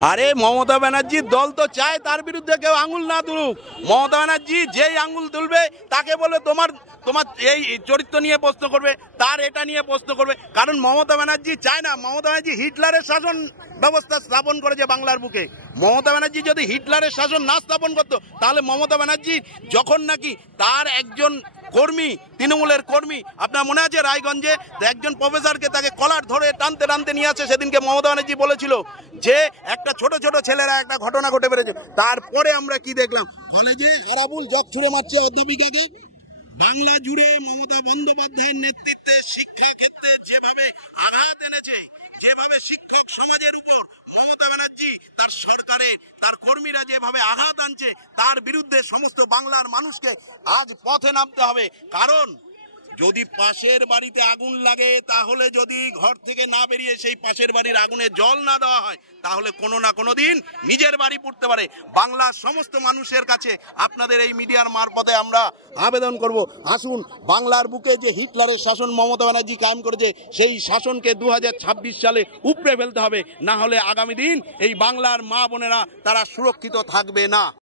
আরে মমতা ব্যানার্জির দল তো চায় তার বিরুদ্ধে কেউ আঙুল না তুলুক। মমতা ব্যানার্জি যেই আঙুল তুলবে তাকে বলে তোমার তোমার এই চরিত্র নিয়ে প্রশ্ন করবে, তার এটা নিয়ে প্রশ্ন করবে। কারণ মমতা ব্যানার্জি চায় না, মমতা ব্যানার্জি হিটলারের শাসন ব্যবস্থা স্থাপন করেছে বাংলার বুকে। মমতা ব্যানার্জি যদি হিটলারের শাসন না স্থাপন করতো তাহলে মমতা ব্যানার্জি যখন নাকি তার একজন কর্মী, তৃণমূলের কর্মী, আপনার মনে আছে রায়গঞ্জে একজন প্রফেসরকে তাকে কলার ধরে টানতে টানতে নিয়ে আসে, সেদিনকে মমতা ব্যানার্জি বলেছিল যে একটা ছোট ছোট ছেলেরা একটা ঘটনা ঘটে বেড়েছে। তারপরে আমরা কি দেখলাম, কলেজে হারাবুল জগ ছুড়ে মারছে অধ্যাপিকাকে। বাংলা জুড়ে মমতা বন্দ্যোপাধ্যায়ের নেতৃত্বে শিক্ষা ক্ষেত্রে যেভাবে আঘাত এনেছে, যেভাবে শিক্ষক সমাজের উপর মমতা ব্যানার্জি তার সরকারে তার কর্মীরা যেভাবে আঘাত আনছে, তার বিরুদ্ধে সমস্ত বাংলার মানুষকে আজ পথে নামতে হবে। কারণ যদি পাশের বাড়িতে আগুন লাগে, তাহলে যদি ঘর থেকে না বেরিয়ে সেই পাশের বাড়ির আগুনে জল না দেওয়া হয়, তাহলে কোনো না কোনো দিন নিজের বাড়ি পুড়তে পারে। বাংলার সমস্ত মানুষের কাছে আপনাদের এই মিডিয়ার মারফতে আমরা আবেদন করব, আসুন বাংলার বুকে যে হিটলারের শাসন মমতা ব্যানার্জি কায়েম করেছে, সেই শাসনকে 2026 সালে উপড়ে ফেলতে হবে। না হলে আগামী দিন এই বাংলার মা বোনেরা তারা সুরক্ষিত থাকবে না।